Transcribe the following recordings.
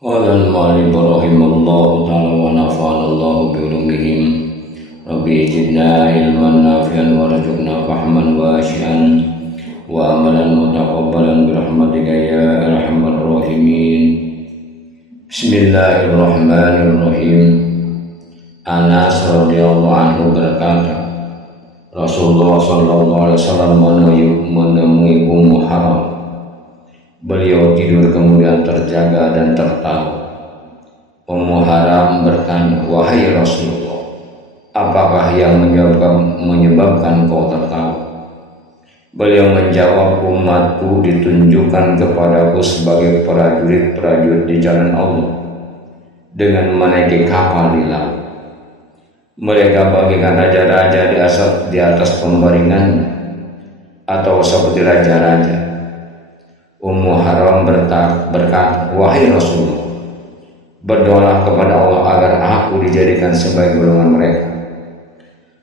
Qala al-mu'allif rahimahullahu ta'ala wa nafa'ana Allahu bi ulumihim. Rabbi zidna ilman nafi'an warzuqna fahman wasi'an wa amalan mutaqabbalan bi rahmatika ya arhamar rahimin. Bismillahirrahmanirrahim. Anas radhiyallahu anhu berkata, Rasulullah sallallahu alaihi wasallam menemui Ummu Haram. Beliau tidur kemudian terjaga dan tertawa. Ummu Haram bertanya, "Wahai Rasulullah, apakah yang menyebabkan kau tertawa?" Beliau menjawab, "Umatku ditunjukkan kepadaku sebagai prajurit-prajurit di jalan Allah dengan menaiki kapal di laut. Mereka bagikan raja-raja di atas pembaringannya, atau seperti raja-raja." Ummu Haram berkata, "Wahai Rasulullah, berdoalah kepada Allah agar aku dijadikan sebagai golongan mereka."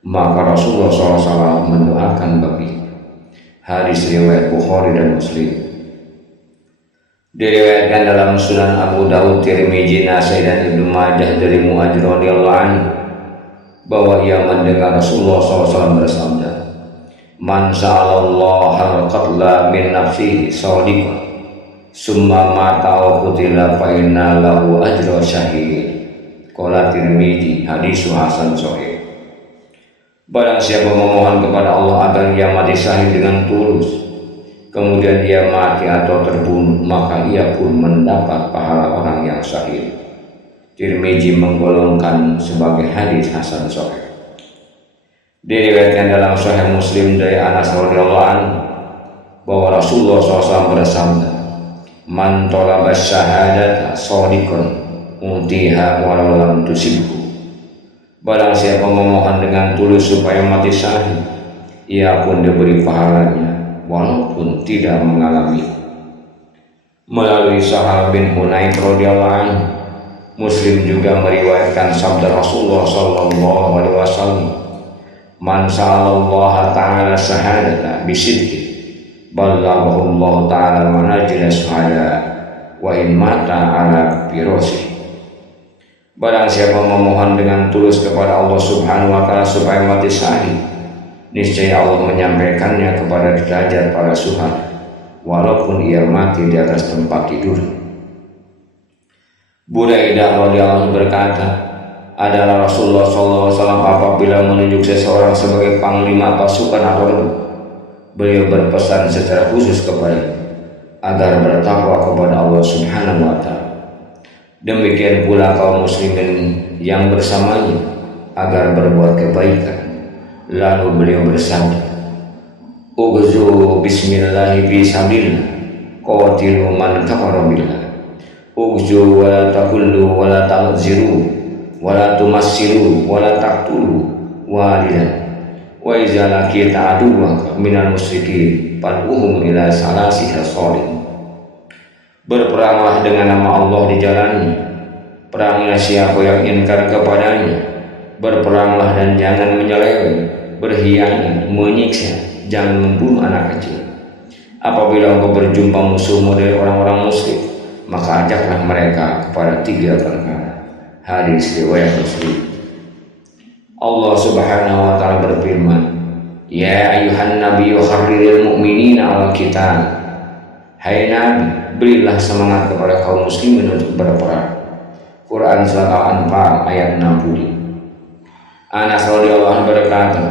Maka Rasulullah SAW mendoakan baginya. Hadis riwayat Bukhari dan Muslim. Diriwayatkan dalam Sunan Abu Dawud, Tirmizi, Nasai dan Ibnu Majah dari Mu'adz radhiyallahu anhu bahwa ia mendengar Rasulullah SAW bersabda, "Man sa'alallaha al-qatla min nafsihi shadiqan summa mata wa qutila fa inna lahu ajra syahid." Qala Tirmizi, hadis hasan sahih. Barang siapa memohon kepada Allah agar ia mati syahid dengan tulus, kemudian ia mati atau terbunuh, maka ia pun mendapat pahala orang yang syahid. Tirmizi menggolongkan sebagai hadis hasan sahih. Diriwayatkan dalam Sahih Muslim dari Anas radhiyallahu anhu bahwa Rasulullah SAW bersabda, "Man talaba syahadata shadiqan utiha walau lam tusibhu." Barang siapa memohon dengan tulus supaya mati syahid, ia pun diberi pahalanya walaupun tidak mengalami. Melalui Sahal bin Hunayf radhiyallahu anhu, Muslim juga meriwayatkan sabda Rasulullah SAW, "Man sa'alallaha ta'ala syahadata bisidqin ballaghahu Allah ta'ala manazil syuhada wa in mata ala firasih." Barang siapa memohon dengan tulus kepada Allah Subhanahu wa ta'ala supaya mati syahid, niscaya Allah menyampaikannya kepada derajat para syuhada walaupun ia mati di atas tempat tidur. Buraidah radhiyallahu anhu berkata, adalah Rasulullah SAW apabila menunjuk seseorang sebagai panglima pasukan atau regu, beliau berpesan secara khusus kepadanya agar bertakwa kepada Allah Subhanahu wa ta'ala. Demikian pula kaum muslimin yang bersamanya agar berbuat kebaikan. Lalu beliau bersabda, "Ughzu bismillahi fi sabilillah, qatilu man kafara billah, ughzu wa la taqullu wa la ta'ziru, wala tumassilu wala taqtulu walidan, wa idza laqita aduwwaka minal musyrikin fad'uhum ila salasiha shalim." Berperanglah dengan nama Allah di jalannya, peranglah siapa yang ingkar kepadanya, berperanglah dan jangan menyeleweng, berkhianat, menyiksa, jangan membunuh anak kecil. Apabila engkau berjumpa musuhmu dari orang-orang musyrik, maka ajaklah mereka kepada 3 perkara. Hadis riwayat Muslim. Allah Subhanahu wa ta'ala berfirman, "Ya ayyuhan nabiyyu kharriril mu'minina 'alal qital." Hai Nabi, berilah semangat kepada kaum muslimin untuk berperang. Quran surat Al-Anfal ayat 60. Anas radhiyallahu anhu berkata,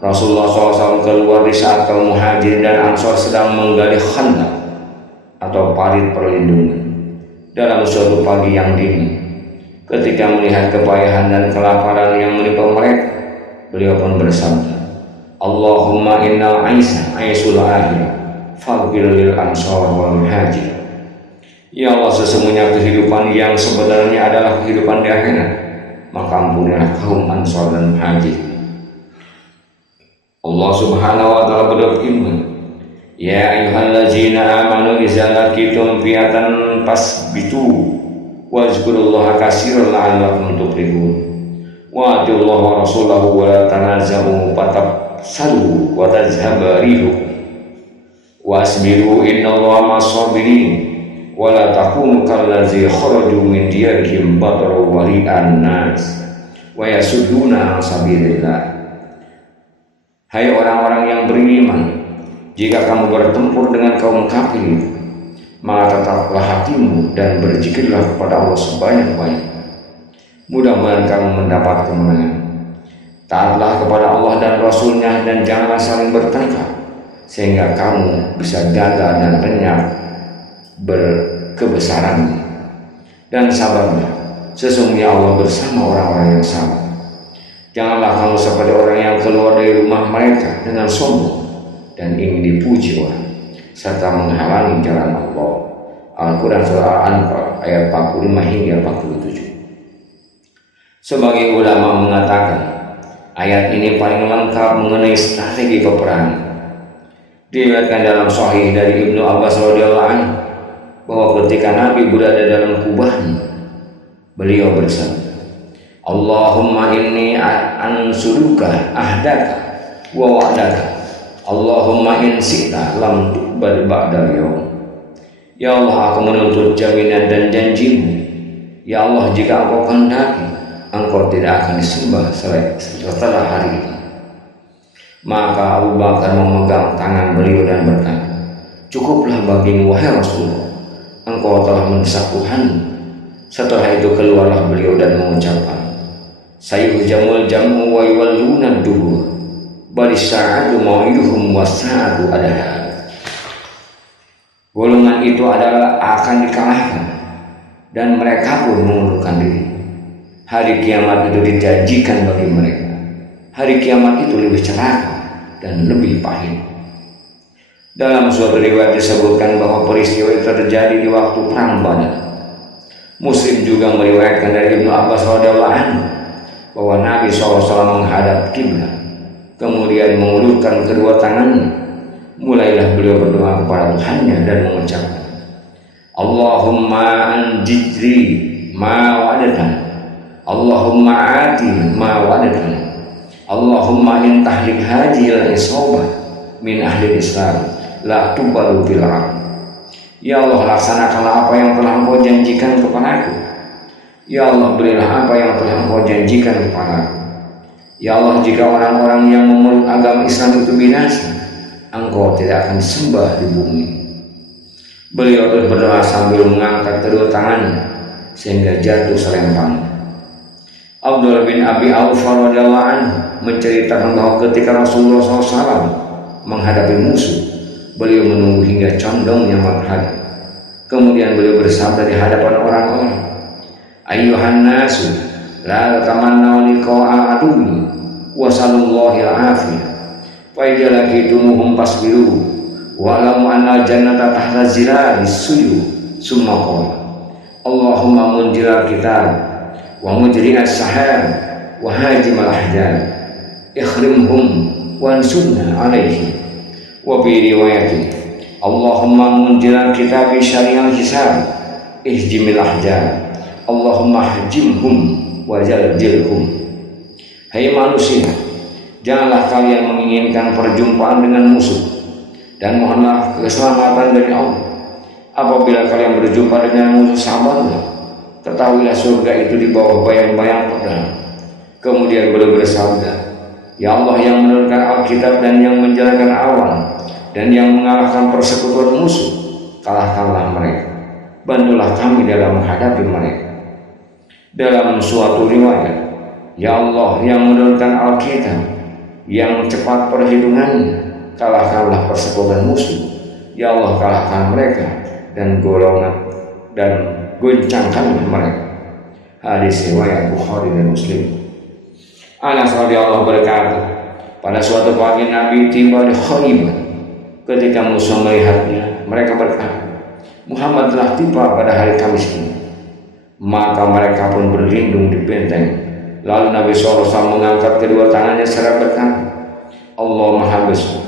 Rasulullah SAW keluar di saat kaum Muhajirin dan Ansor sedang menggali khandaq atau parit perlindungan dalam suatu pagi yang dingin. Ketika melihat kepayahan dan kelaparan yang menimpa mereka, beliau pun bersabda, "Allahumma innal aisha aisul akhirah faghfir lil ansar wal muhajir." Ya Allah, sesungguhnya kehidupan yang sebenarnya adalah kehidupan di akhirat, maka ampunilah kaum Ansar dan Muhajir. Allah Subhanahu wa ta'ala berfirman, "Ya ayyuhallazina amanu idza laqitum fi'atan fasbitu wazkurullaha katsiran la'allakum tuflihun wa atiullaha wa rasulahu wa la tanazamu fatafsalu wa tazhaba rihukum wasbiru innallaha ma'as sabirin wala takunu kallazi kharaju min diyarihim bataru wari'an nas wa yasudduna an sabilillah. Hai orang-orang yang beriman, jika kamu bertempur dengan kaum kafir, maka tetaplah hatimu dan berzikirlah kepada Allah sebanyak-banyak. Mudah-mudahan kamu mendapat kemenangan. Taatlah kepada Allah dan Rasul-Nya dan janganlah saling bertengkar, sehingga kamu bisa gagal dan lenyap berkebesaran. Dan sabarlah, sesungguhnya Allah bersama orang-orang yang sabar. Janganlah kamu seperti orang yang keluar dari rumah mereka dengan sombong dan ingin dipuji orang, serta menghalangi jalan Allah. Al-Quran surah Al-Anfal ayat 45 hingga 47. Sebagai ulama mengatakan, ayat ini paling lengkap mengenai strategi peperangan. Diriwayatkan dalam Sahih dari Ibnu Abbas radhiyallahu anhu bahwa ketika Nabi berada dalam kubahnya, beliau bersabda, Allahumma inni ansuruka ahdaka wa wa'daka, Allahumma in syi'ta lam tuqbal ba'dal yaum. Ya Allah, aku menuntut jaminan dan janjimu. Ya Allah, jika engkau kehendaki, engkau tidak akan disembah setelah hari ini. Maka Abu Bakar memegang tangan beliau dan berkata, cukuplah bagimu wahai Rasulullah, engkau telah mendesak Tuhan. Setelah itu keluarlah beliau dan mengucapkan, sayuhjamul jamu wa yuwalluna dubur, baris sa'atu mau'iduhum wa sa'atu adaha. Golongan itu adalah akan dikalahkan dan mereka pun mengundurkan diri. Hari kiamat itu dijanjikan bagi mereka. Hari kiamat itu lebih celaka dan lebih pahit. Dalam suatu riwayat disebutkan bahwa peristiwa itu terjadi di waktu perang Badar. Muslim juga meriwayatkan dari Ibnu Abbas radhiyallahu anhu bahwa Nabi SAW menghadap kiblat, kemudian mengulurkan kedua tangannya. Mulailah beliau berdoa kepada Tuhannya dan mengucapkan, Allahumma anjidri ma wa'adatan, Allahumma ati ma wa'adatan, Allahumma in tahlik hadhil isabah min ahli Islam la tubalu fil ard. Ya Allah, laksanakanlah apa yang telah Engkau janjikan kepadaku. Ya Allah, berilah apa yang telah Engkau janjikan kepadaku. Ya Allah, jika orang-orang yang memeluk agama Islam itu binasa, Engkau tidak akan sembah di bumi. Beliau terus berdoa sambil mengangkat kedua tangannya sehingga jatuh selempang. Abdullah bin Abi Awfa radhiyallahu anhu menceritakan bahwa ketika Rasulullah SAW menghadapi musuh, beliau menunggu hingga condongnya matahari. Kemudian beliau bersabda di hadapan orang-orang, Ayyuhan nasu la tamannaw liqa'a aduwwi wa sallallahu al-afiyah. Wa idza laqitumuhum fasbiru wa lam anna jannata tahta zilali suyud. Summa qala Allahumma munjilal kitab wa mujri'as sahab wa hajimal ahzab ikhrimhum wansurna alaihi. Wa bi riwayatin Allahumma munjilal kitab syari'al hisab ihjimil ahzab Allahumma hajimhum wa jaljilhum. Hai manusia, janganlah kalian menginginkan perjumpaan dengan musuh dan mohonlah keselamatan dari Allah. Apabila kalian berjumpa dengan musuh, sabarlah. Ketahuilah surga itu di bawah bayang-bayang pedang. Kemudian beliau bersabda, Ya Allah yang menurunkan Alkitab dan yang menjalankan awan dan yang mengalahkan persekutuan musuh, kalahkanlah mereka. Bantulah kami dalam menghadapi mereka. Dalam suatu riwayat, Ya Allah yang menurunkan Alkitab, yang cepat perhitungannya, kalahkanlah persekutuan musuh. Ya Allah, kalahkan mereka dan golongan dan goncangkanlah mereka. Hadis riwayat Bukhari dan Muslim. Anas radhiyallahu berkata, pada suatu pagi Nabi tiba di Khaybar. Ketika musuh melihatnya, mereka berkata, Muhammad telah tiba pada hari Kamis ini. Maka mereka pun berlindung di benteng. Lalu Nabi SAW mengangkat kedua tangannya seraya berkata, Allah Maha Besar,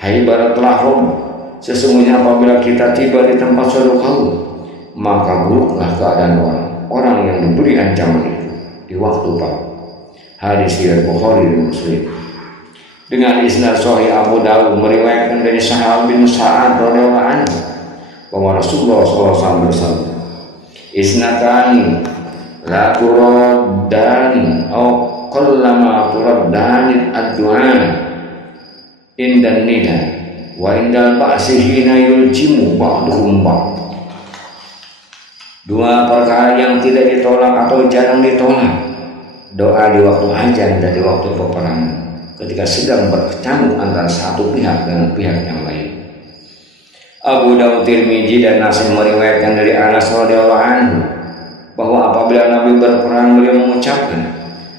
Khaybar telah roboh. Sesungguhnya apabila kita tiba di tempat suatu kaum, maka buruklah keadaan orang yang diberi ancaman itu di waktu pagi. Hadis riwayat Bukhari dan Muslim. Dengan isnad sahih Abu Dawud meriwayatkan dari Sahal bin Sa'ad radhiyallahu anhu bahwa Rasulullah SAW bersabda, isnatani la turaddani au qallama turaddani ad-du'a indan nida wa indal ba'si hina yuljimu ba'duhum ba'd. Dua perkara yang tidak ditolak atau jarang ditolak, doa di waktu hajan dan di waktu peperangan ketika sedang berkecamuk antara satu pihak dengan pihak yang lain. Abu Dawud, Tirmizi dan Nasai meriwayatkan dari Anas radhiyallahu anhu bahwa apabila Nabi berperang beliau mengucapkan,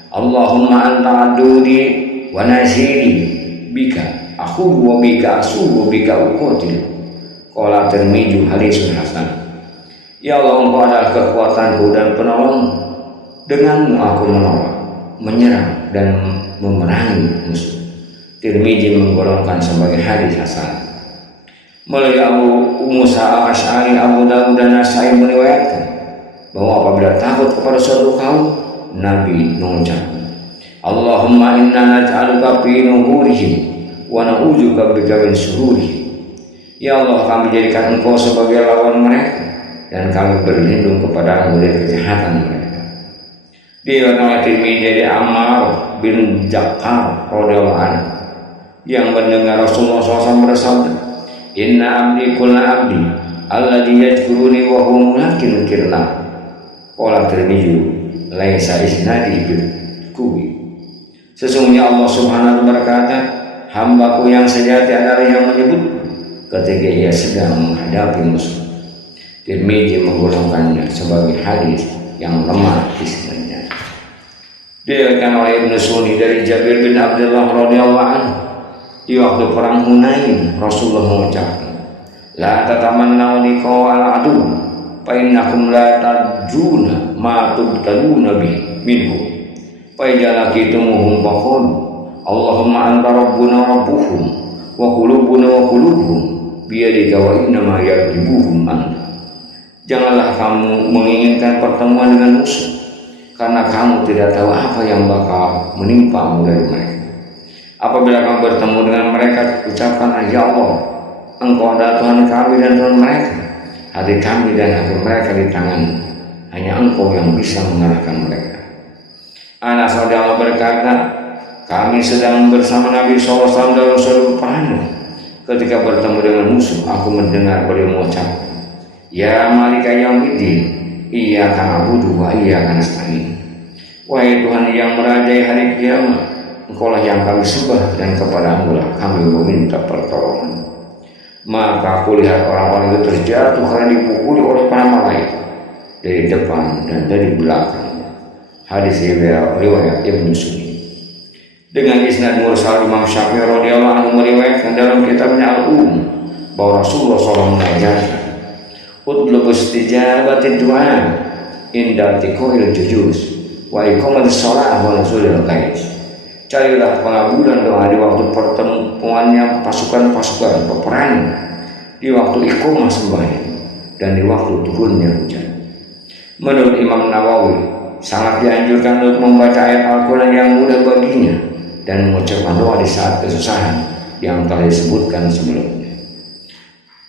Allahumma anta adudi wa nasiri bika aku wa bika asu wa bika uqatil. Qala Tirmizi hadisun hasan. Ya Allah, Engkau adalah kekuatanku dan penolong, denganmu aku menolak, menyerang dan memerangi musuh. Tirmizi menggolongkan sebagai hadis hasan. Melalui Abu Musa al-Asy'ari, Abu Dawud dan Nasai meriwayatkan bahwa apabila takut kepada suatu kaum, Nabi mengucapkan, Allahumma inna naj'aluka fi nuhurihim wa na'udzuka bika min syururihim. Ya Allah, kami jadikan Engkau sebagai lawan mereka dan kami berlindung kepadamu dari kejahatan mereka. Diriwayatkan oleh Tirmizi dari Ammar bin Jakar radhiyallahu anhu yang mendengar Rasulullah SAW bersabda, inna abdi kulla abdi alladhi yadhkuruni wa huwa mulakin kirna. Qala Tirmizi laisa isnadi bil kuwi. Sesungguhnya Allah Subhanahu wa berkata, hambaku yang sejati adalah yang menyebut ketika ia sedang menghadapi musuh. Tirmizi menggolongkannya sebagai hadis yang lemah isnadnya. Diriwayatkan oleh Ibnu Sunni dari Jabir bin Abdullah radhiyallahu anhu, di waktu perang Hunain Rasulullah mengucapkan, la tatamannaw liqa al-adu fa innakum la tajuna ma tubtaluna bi minhu fa jalakitumuhum faqul Allahumma anta rabbuna rabbuhum wa qulubuna wa qulubuhum biyadika wa inna ma yaghlibuhum anta. Janganlah kamu menginginkan pertemuan dengan musuh, karena kamu tidak tahu apa yang bakal menimpamu dari mereka. Apabila kamu bertemu dengan mereka, ucapkanlah, ya Allah, Engkau adalah Tuhan kami dan Tuhan mereka. Hati kami dan hati mereka di tangan-Mu. Hanya Engkau yang bisa mengalahkan mereka. Anas radhiyallahu berkata, kami sedang bersama Nabi SAW dalam suatu peperangan. Ketika bertemu dengan musuh, aku mendengar beliau mengucapkan, ya Malika Yaumiddin, iyyaka na'budu wa iyyaka nasta'in. Wahai Tuhan yang merajai hari kiamat, Engkaulah yang kami sembah dan kepadamu lah kami meminta pertolongan. Maka aku lihat orang-orang itu terjatuh karena dipukuli oleh para malaikat dari depan dan dari belakang. Hadis riwayat Ibnu Sunni. Dengan isnad mursal Imam Syafi'i radhiyallahu anhu meriwayatkan dalam kitabnya Al-Um bahwa Rasulullah SAW mengajarkan, utlub istijabati du'a inda tiqoil jujus wa iqamatis shalah wa nuzulil qais. Carilah pengabulan doa di waktu pertemuannya pasukan-pasukan peperangan, di waktu iqamah sembahyang dan di waktu turunnya hujan. Menurut Imam Nawawi, sangat dianjurkan untuk membaca ayat Al-Quran yang mudah baginya dan mengucapkan doa di saat kesusahan yang telah disebutkan sebelumnya.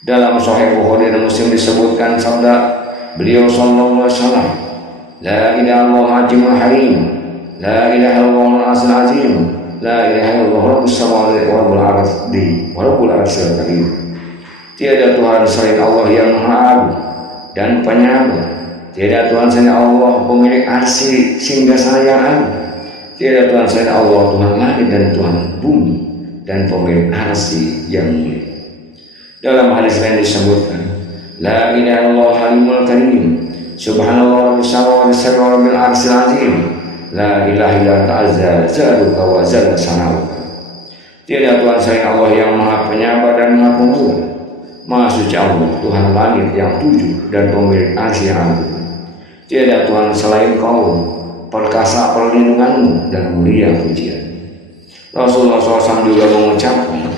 Dalam Sahih Bukhari dan Muslim disebutkan sabda beliau sallallahu alaihi wasallam, la ilaha illallah ajimul harim, la ilaha illallah al-azim azim, la ilaha illallah rabbus samawati wa rabbul ardi wa rabbul arsyil karim. Tiada Tuhan selain Allah yang Maha Agung dan Penyayang. Tiada Tuhan selain Allah pemilik arsy singgasana yang agung. Tiada Tuhan selain Allah Tuhan langit dan Tuhan bumi dan pemilik arsy yang mulia. Dalam hadis lain disebutkan, la ilaha illallah halimul karim, subhanallah rabbus samawati wa rabbil arsyil azim, la ilaha illa anta azza jaduka wa zalla sanauka. Tiada Tuhan selain Allah yang Maha Penyabar dan Maha Pengampun. Maha suci Allah, Tuhan langit yang tujuh dan pemilik arsy yang agung. Tiada Tuhan selain Kau, perkasa perlindunganmu dan mulia pujian. Rasulullah SAW juga mengucapkan,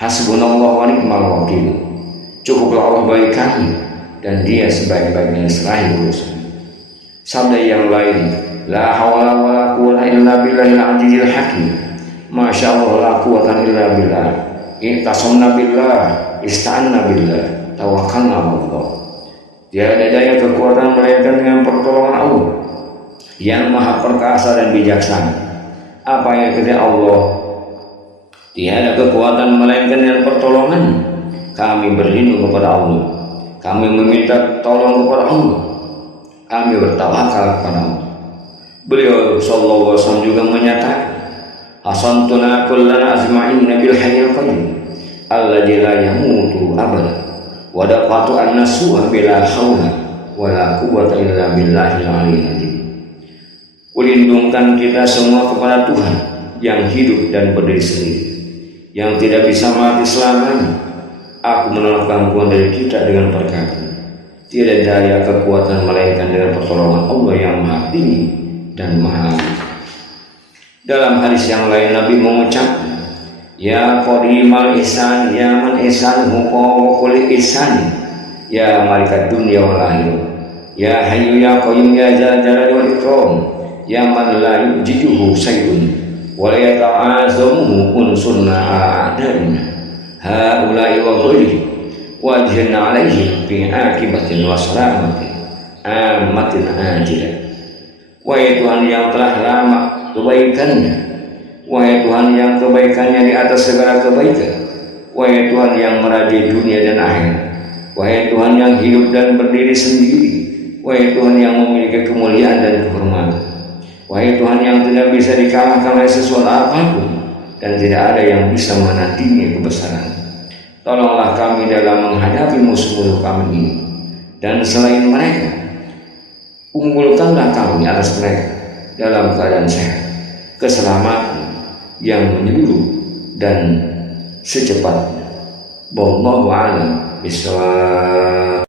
hasbunallah wa ni'mal wakil. Cukuplah Allah bagi kami dan Dia sebaik-baiknya serahi urusan. Sabda yang lain, la hawla wa la quwwata illa billahil aliyyil hakim. Masya Allah la quwwata illa billah. Iqtasamna billah, ista'anna billah, tawakalna 'ala Allah. Tiada daya kekuatan melainkan dengan pertolongan Allah yang maha perkasa dan bijaksana. Apa yang kata Allah? Tiada kekuatan melainkan dengan pertolongan. Kami berlindung kepada Allah. Kami meminta tolong kepada Allah. Kami bertawakal kepada Allah. Beliau sallallahu alaihi wasallam juga menyatakan, "Hasantuna kullana azma'in bil hayyil qayyum alladzi la yamutu abada wa daqatu an-nasuha bila haula wala quwwata illa billahil aliyyil azim." Kulindungkan kita semua kepada Tuhan yang hidup dan berdiri sendiri, yang tidak bisa mati selamanya. Aku menolak gangguan dari kita dengan berkata, tiada daya kekuatan melainkan dengan pertolongan Allah yang maha tinggi dan maha agung. Dalam hadis yang lain Nabi mengucapkan, ya qadimal ihsan, ya man ihsan huwa kulli ihsan, ya malikat dunya wal akhirah, ya hayyu ya qayyum ya dzal jalali wal ikram, ya man la yujiduhu sayyun wa la yata'azamuhu unsunna a'da'ina haula'i wa ghairihi wajhna alaihim fi akibatin wa salamatin amatin ajilah. Wahai Tuhan yang telah lama kebaikannya, wahai Tuhan yang kebaikannya di atas segala kebaikan, wahai Tuhan yang merajai dunia dan akhirat, wahai Tuhan yang hidup dan berdiri sendiri, wahai Tuhan yang memiliki kemuliaan dan kehormatan, wahai Tuhan yang tidak bisa dikalahkan oleh sesuatu apapun dan tidak ada yang bisa menandingi kebesaran. Tolonglah kami dalam menghadapi musuh-musuh kami ini, dan selain mereka, unggulkanlah kami atas mereka dalam keadaan sehat, keselamatan yang menyeluruh dan secepatnya. Wallahu a'lam bishawab.